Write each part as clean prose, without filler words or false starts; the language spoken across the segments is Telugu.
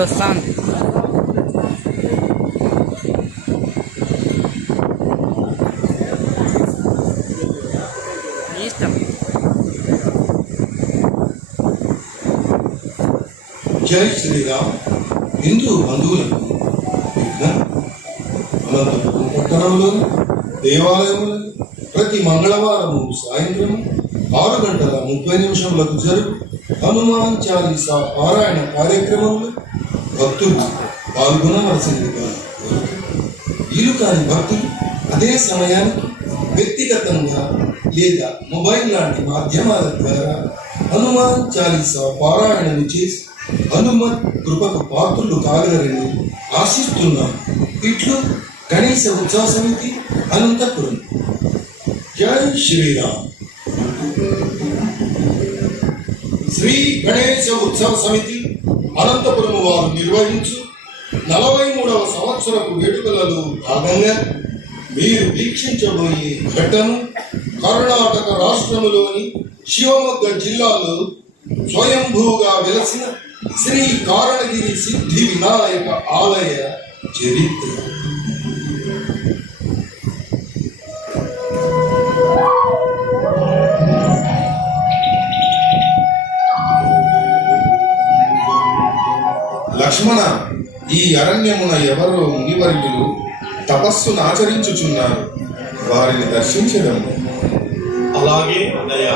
వస్తుంది. ఇష్టం. జై శ్రీరామ్. హిందూ బంధువులకు అనంతపురం పట్టణంలోని దేవాలయంలో ప్రతి మంగళవారము సాయంత్రం 6:30 జరుగు హనుమాన్ చాలీసా పారాయణ కార్యక్రమంలో భక్తులు పాల్గొనవలసిందిగా వీలు కాని భక్తులు అదే సమయానికి వ్యక్తిగతంగా లేదా మొబైల్ లాంటి మాధ్యమాల ద్వారా హనుమాన్ చాలీసా పారాయణను చేసి హనుమత్ కృపకు పాత్రులు కాగలరని ఆశిస్తున్నాం. ఇట్లు గణేశ ఉత్సవ సమితి, అనంతపురం. జై శ్రీరామ్. శ్రీ గణేశ ఉత్సవ సమితి అనంతపురం వారు నిర్వహించు 43వ సంవత్సరపు వేడుకలలో భాగంగా మీరు వీక్షించబోయే ఘట్టము కర్ణాటక రాష్ట్రములోని శివమొగ్గ జిల్లాలో స్వయంభూగా వెలసిన శ్రీ కారణగిరి సిద్ధి వినాయక ఆలయ చరిత్ర. లక్ష్మణ, ఈ అరణ్యమున ఎవరో మునివర్యులు తపస్సును ఆచరించుచున్నారు. వారిని దర్శించడము. అలాగే అన్నయ్య.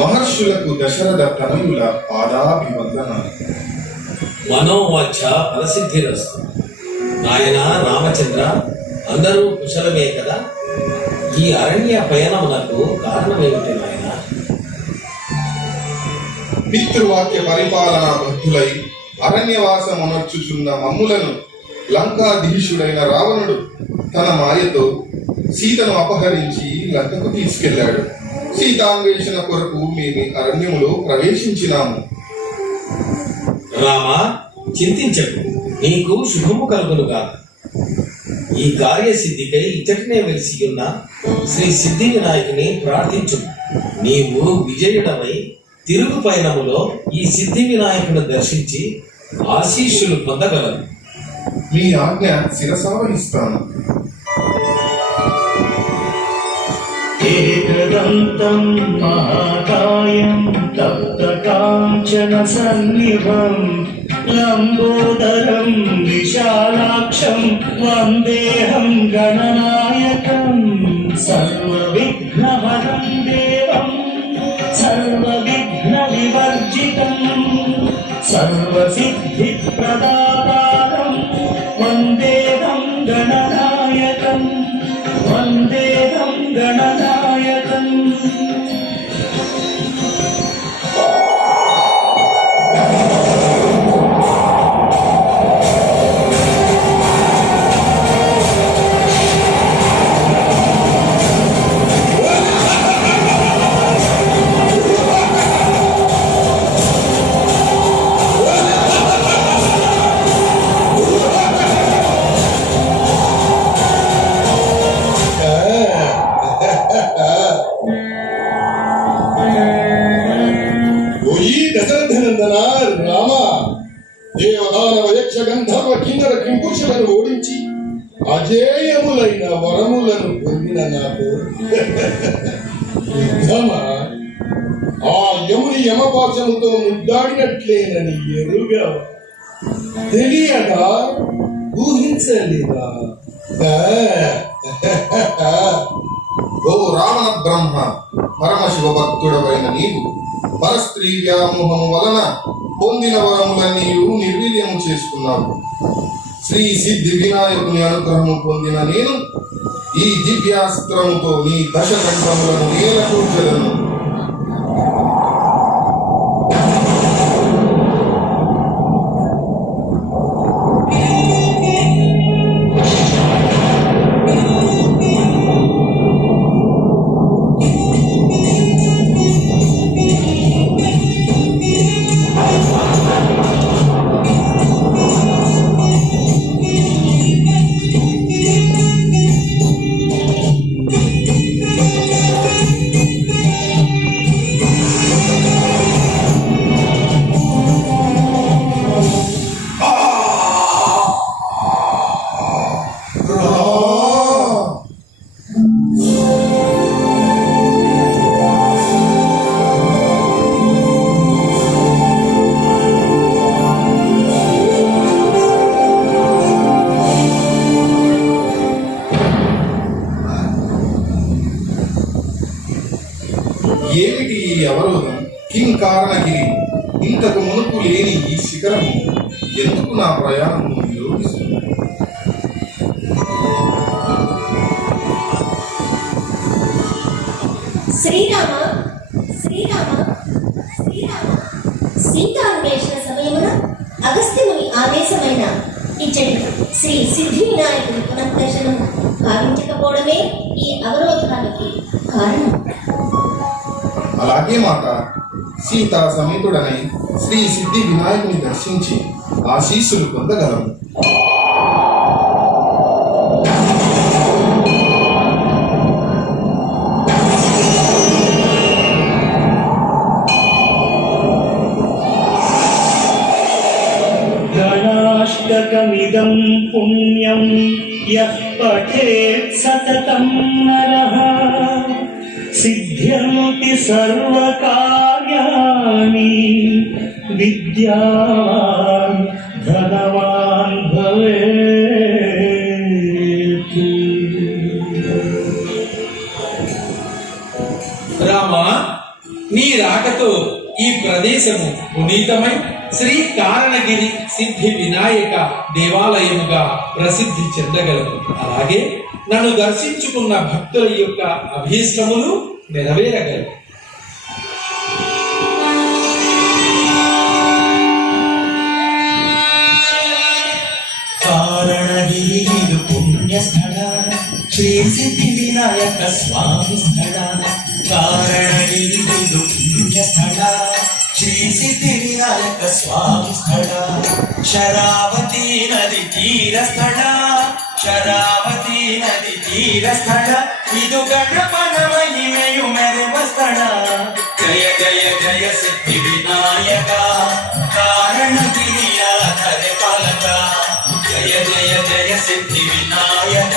మహర్షులకు దశరథ తనయుల పాదాభివందనాలు. మనోవాంఛ ఫలసిద్ధిరస్తు. నాయన రామచంద్ర, అందరూ కుశలమే కదా? ఈ అరణ్య పయనమునకు కారణమేమిటి నాయన? పితృవాక్య పరిపాలన భక్తులై అరణ్యవాసమునర్చుచున్న మమ్ములను లంకాధీశుడైన రావణుడు తన మాయతో సీతను అపహరించి లంకకు తీసుకెళ్లాడు. సీతాన్వేషణ కొరకు మేము అరణ్యములో ప్రవేశించినాము. రామ, చింతించకు, నీకు శుభము కలుగునుగా. ఈ కార్యసిద్ధికై ఇచ్చటనే వెలిసి ఉన్న శ్రీ సిద్ధి వినాయకుని ప్రార్థించు. నీవు విజయుడమై తిరుగు పయనములో ఈ సిద్ధి వినాయకుని దర్శించి ఆశీస్సులు పొందగలరు. మీ ఆజ్ఞ శిరసావహిస్తాను. ఏకదంతం మహాకాయం తప్తకాంచన సన్నిభం లంబోదరం విశాలాక్షం వందేహం గణనాయకం సర్వవిఘ్నహరం దేవం సర్వవిఘ్న వివర్జితం సర్వసిద్ధి ప్రదాతారం వందేహం గణనాయకం వందేహం గణనాయకం. రామ, దేవదానవ యక్ష గంధర్వ కిన్నర కింపురుషులను ఓడించి అజేయములైన వరములను పొందిన నాకు ఆ యముని యమపాశముతో ముద్దాడినట్లేనని ఎరుగా తెలియగా ఊహించలేదా? ఓ రావణ బ్రహ్మ, పరమశివ భక్తుడవైన నీవు పరస్త్రీ వ్యామోహం వలన పొందిన వరములన్నీ నిర్వీర్యము చేసుకున్నావు. శ్రీ సిద్ధి వినాయకుని అనుగ్రహము పొందిన నేను ఈ దివ్యాస్త్రముతో నీ దశకంఠములను నేలకూర్చలను. కారణగిరి, ఇంతకు మునుపు లేని ఈ శిఖరము ఎందుకు నా ప్రయాణము నిరోధిస్తుంది? శ్రీరామ శ్రీరామ శ్రీరామ సీతాన్వేషణ సమయమున అగస్త్యముని ఆదేశమైన ఇచ్చటి శ్రీ సిద్ధి వినాయకుడి పునఃదర్శనం కావించకపోవడమే ఈ అవరోధానికి కారణం. అలాగే మాత, సీతా సమేతుడనై శ్రీ సిద్ధి వినాయకుని దర్శించి ఆశీస్సులు పొందగలము. గణాష్టకమిదం పుణ్యం యః పఠేత్ సతతం నరః సిద్ధ్యంతి సర్వకార్యాణి విద్యావాన్ ధనవాన్ భవేత్. రామా, నీ రాకతో ఈ ప్రదేశము పునీతమై శ్రీ కారణగిరి సిద్ధి వినాయక దేవాలయముగా ప్రసిద్ధి చెందగలదు. అలాగే నన్ను దర్శించుకున్న భక్తుల యొక్క అభీష్టములు నెరవేరగలవు. ಕಾರಣಗಿರಿದು ಪುಣ್ಯ ಸ್ಥಳ ಶ್ರೀ ಸಿದ್ಧಿ ವಿನಾಯಕ ಸ್ವಾಮಿ ಸ್ಥಳ. ಕಾರಣಗಿರಿದು ಪುಣ್ಯ ಸ್ಥಳ ಶ್ರೀ ಸಿದ್ಧಿ ವಿನಾಯಕ ಸ್ವಾಮಿ ಸ್ಥಳ. ಶರಾವತಿ ನದಿ ತೀರ ಸ್ಥಳ, ಶರಾವತಿ ನದಿ ತೀರ ಸ್ಥಳ. ಇದು ಗಣಪನ ಮಹಿಮೆಯು ಮೆರೆವ ಸ್ಥಳ. ಜಯ ಜಯ ಜಯ ಸಿದ್ಧಿ ವಿನಾಯಕ ಕಾರಣಗಿರಿಯ ಧರೆ ಪಾಲಕ. ಜಯ ಜಯ ಜಯ ಸಿದ್ಧಿ ವಿನಾಯಕ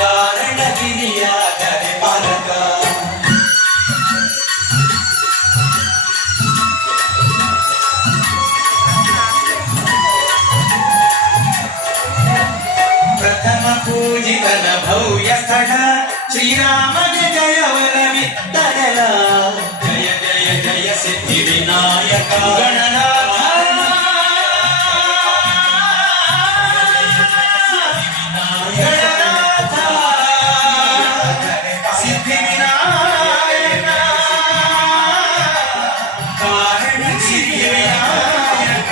ಕಾರಣಗಿರಿಯ ಧರೆ ಪಾಲಕ. ಪ್ರಥಮ ಪೂಜಿತನ ಭವ್ಯ ಸ್ಥಳ ಶ್ರೀರಾಮನ ಜಯವರ ವಿತ್ತರಲ. ಜಯ ಜಯ ಜಯ ಸಿದ್ಧಿ ವಿನಾಯಕ ಗಣನಾಥ. ಸಿದ್ಧಿ ವಿನಾಯಕ ಕಾರಣ ಸಿದ್ಧಿ ವಿನಾಯಕ.